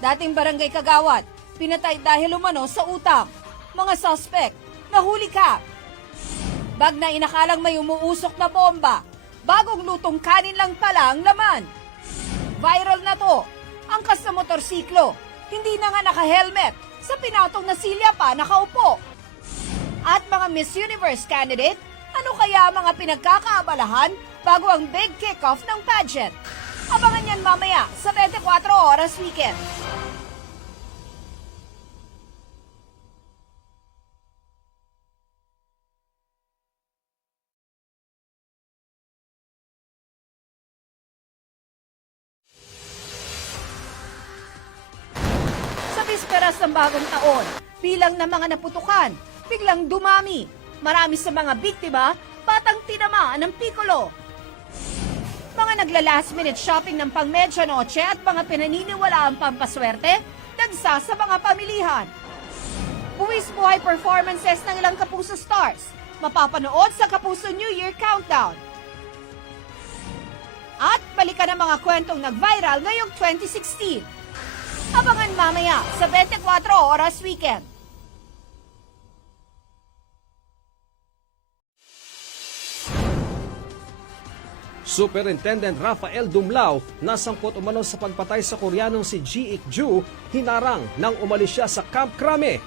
Dating barangay kagawad, pinatay dahil umano sa utang. Mga suspect, nahuli ka. Bag na inakalang may umuusok na bomba. Bagong lutong kanin lang pala ang laman. Viral na to. Angkas na motorsiklo. Hindi na nga naka-helmet. Sa pinatong na silya pa nakaupo. At mga Miss Universe candidate, ano kaya mga pinagkakaabalahan bago ang big kick-off ng pageant? Abangan yan mamaya sa 24 Oras Weekend. Sa bisperas ng bagong taon, bilang ng mga naputukan, biglang dumami. Marami sa mga biktima, batang tinamaan ng Piccolo. Mga nagla-last minute shopping ng pang medianoche at mga pinaniniwalaang pampaswerte, dagsa sa mga pamilihan. Buwis buhay performances ng ilang Kapuso stars, mapapanood sa Kapuso New Year Countdown. At balikan ang mga kwentong nag-viral ngayong 2016. Abangan mamaya sa 24 Oras Weekend. Superintendent Rafael Dumlao, nasangkot umano sa pagpatay sa Koreanong si Ji Ik-ju, hinarang nang umalis siya sa Camp Crame.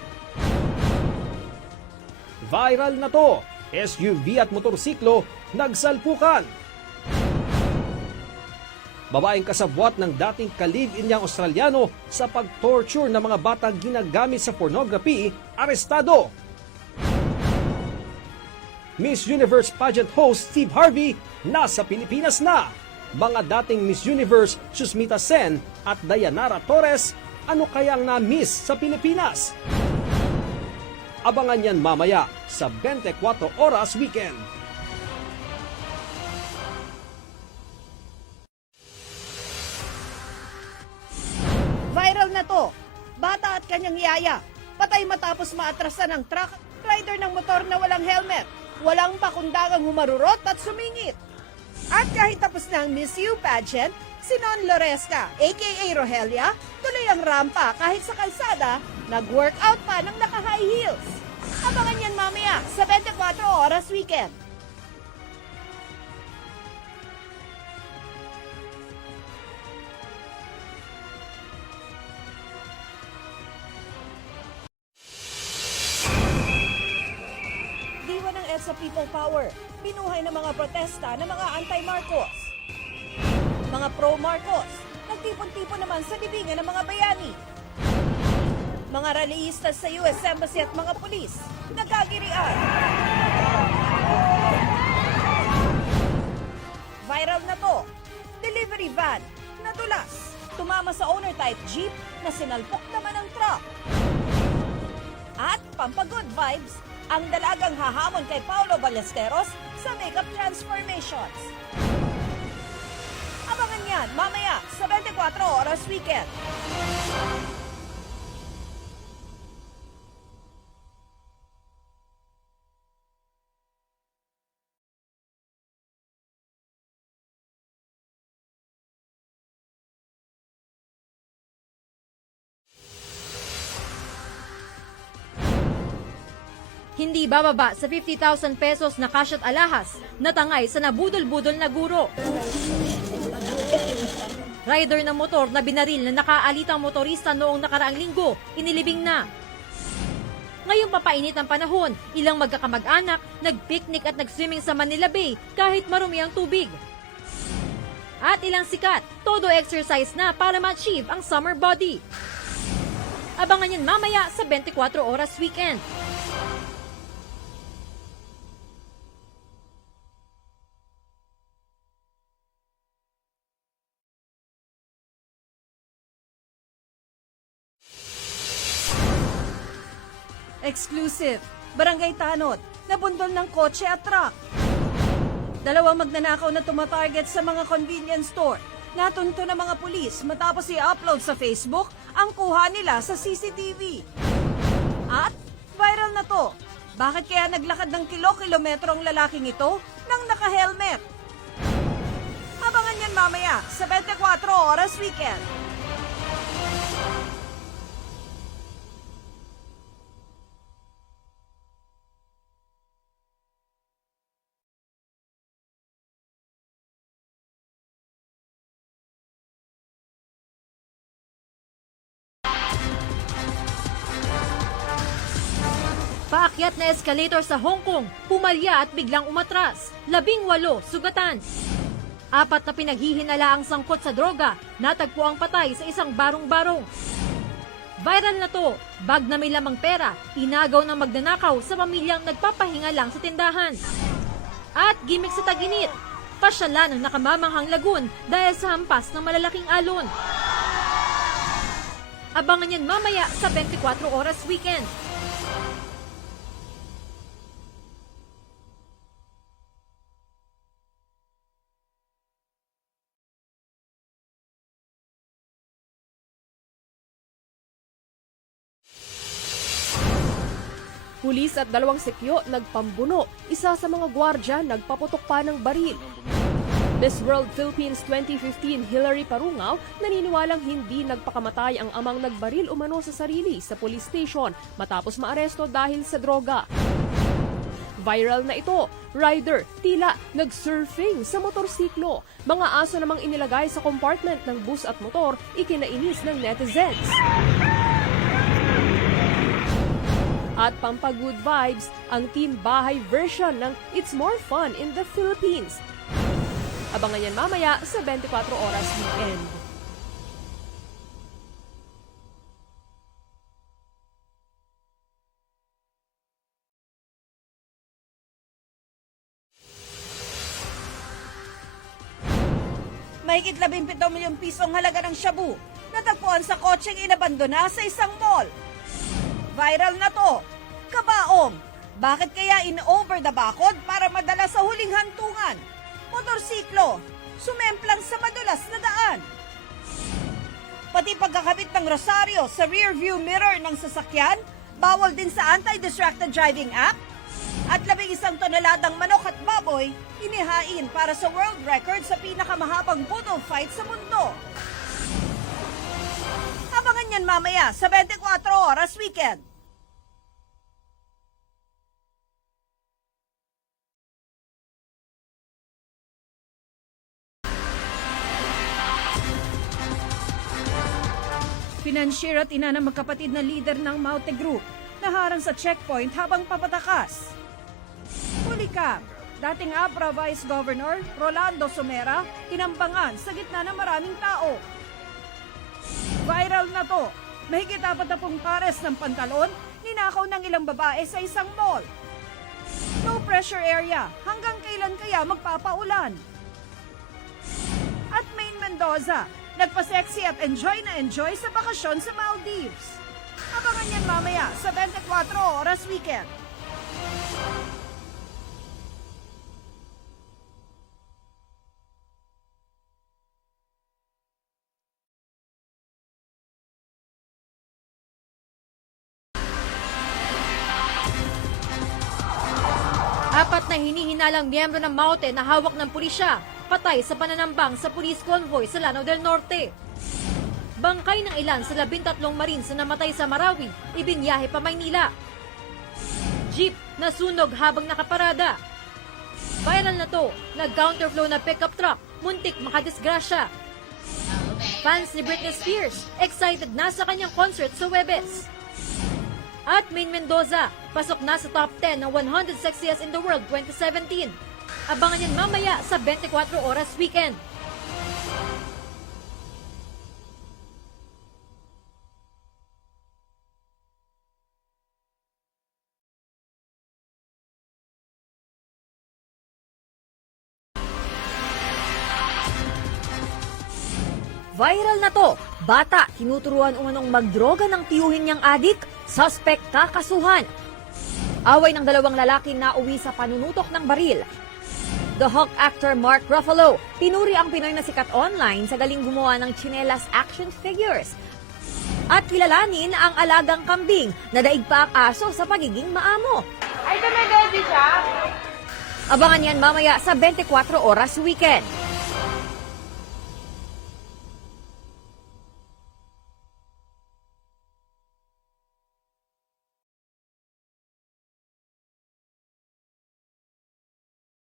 Viral na to, SUV at motorsiklo nagsalpukan. Babaeng kasabwat ng dating ka-live-in niyang Australiano sa pag-torture ng mga batang ginagamit sa pornography, arestado. Miss Universe pageant host Steve Harvey nasa Pilipinas na. Mga dating Miss Universe Susmita Sen at Dayanara Torres, ano kayang na-miss sa Pilipinas? Abangan yan mamaya sa 24 Oras Weekend. Viral na to. Bata at kanyang yaya, patay matapos maatrasan ng truck rider ng motor na walang helmet. Walang pakundangang humarurot at sumingit. At kahit tapos na ang Miss U pageant, si Non Loresca, aka Rogelia, tuloy ang rampa kahit sa kalsada, nag-workout pa ng naka-high heels. Abangan yan mamaya sa 24 Oras Weekend. Sa People Power, binuhay ng mga protesta ng mga anti-Marcos. Mga pro-Marcos, nagtipon-tipon naman sa libingan ng mga bayani. Mga rallyistas sa US Embassy at mga pulis, nagkagirian. Viral na to, delivery van, nadulas. Tumama sa owner-type jeep na sinalpok naman ng truck. At pampagood vibes, ang dalagang hahamon kay Paulo Ballesteros sa makeup transformations. Abangan yan mamaya sa 24 Oras Weekend. Hindi bababa sa 50,000 pesos na cash at alahas na tangay sa nabudol-budol na guro. Rider ng motor na binaril na nakaalitang motorista noong nakaraang linggo, inilibing na. Ngayong papainit ang panahon, ilang magkakamag-anak nagpiknik at nagswimming sa Manila Bay kahit marumi ang tubig. At ilang sikat, todo exercise na para ma-achieve ang summer body. Abangan yan mamaya sa 24 Oras Weekend. Exclusive, Barangay Tanod, nabundol ng kotse at truck. Dalawang magnanakaw na tumatarget sa mga convenience store. Natunto ng mga pulis matapos i-upload sa Facebook ang kuha nila sa CCTV. At viral na to. Bakit kaya naglakad ng kilo-kilometro ang lalaking ito nang naka-helmet? Abangan yan mamaya sa 24 Oras Weekend. Paakyat na escalator sa Hong Kong, pumalya at biglang umatras. 18 sugatan. 4 na pinaghihinalaang sangkot sa droga, natagpo ang patay sa isang barong-barong. Viral na to, bag na may lamang pera, inagaw ng magnanakaw sa pamilyang nagpapahinga lang sa tindahan. At gimmick sa Tag-Init, pasyalan ng nakamamanghang lagun dahil sa hampas ng malalaking alon. Abangan yan mamaya sa 24 Oras Weekend. Pulis at 2 sekyo nagpambuno. Isa sa mga gwardya nagpaputok pa ng baril. Miss World Philippines 2015 Hillary Parungaw naniniwalang hindi nagpakamatay ang amang nagbaril umano sa sarili sa police station matapos maaresto dahil sa droga. Viral na ito, rider tila nag-surfing sa motorsiklo. Mga aso namang inilagay sa compartment ng bus at motor, ikinainis ng netizens. At pampag-good vibes, ang Team Bahay version ng It's More Fun in the Philippines. Abangan yan mamaya sa 24 Oras Weekend. Mahigit 17 milyong pisong halaga ng shabu natagpuan sa kotseng inabandona sa isang mall. Viral na to. Kabaong. Bakit kaya in-over the bakod para madala sa huling hantungan? Motorsiklo. Sumemplang sa madulas na daan. Pati pagkakabit ng rosaryo sa rear view mirror ng sasakyan, bawal din sa Anti-Distracted Driving Act. At 11 toneladang manok at baboy, inihain para sa world record sa pinakamahabang budol fight sa mundo. Abangan yan mamaya sa 24 Oras Weekend. Financier at ina ng magkapatid na leader ng Maute Group naharang sa checkpoint habang papatakas. Huli ka, dating APRA Vice Governor Rolando Somera tinambangan sa gitna ng maraming tao. Viral na to. Mahigit 40 pares ng pantalon, ninakaw ng ilang babae sa isang mall. No pressure area. Hanggang kailan kaya magpapaulan? At Maine Mendoza, nagpa-sexy at enjoy na enjoy sa bakasyon sa Maldives. Abangan yan mamaya sa 24 Oras Weekend. Apat na hinihinalang miyembro ng Maute na hawak ng pulisya, patay sa pananambang sa police convoy sa Lanao del Norte. Bangkay ng ilan sa 13 Marines na namatay sa Marawi, ibinyahe pa Maynila. Jeep nasunog habang nakaparada. Viral na to, nag-counterflow na pickup truck, muntik makadisgrasya. Fans ni Britney Spears, excited na sa kanyang concert sa Huwebes. At Maine Mendoza, pasok na sa top 10 ng 100 Sexiest in the World 2017. Abangan yan mamaya sa 24 Oras Weekend. Viral na to. Bata, tinuturuan umanong magdroga ng tiyuhin niyang adik. Suspect kakasuhan. Away ng 2 lalaki na uwi sa panunutok ng baril. The Hulk actor Mark Ruffalo, pinuri ang Pinoy na sikat online sa galing gumawa ng tsinelas action figures. At kilalanin ang alagang kambing na daig pa ang aso sa pagiging maamo. Ay, tumagod siya. Abangan yan mamaya sa 24 Oras Weekend.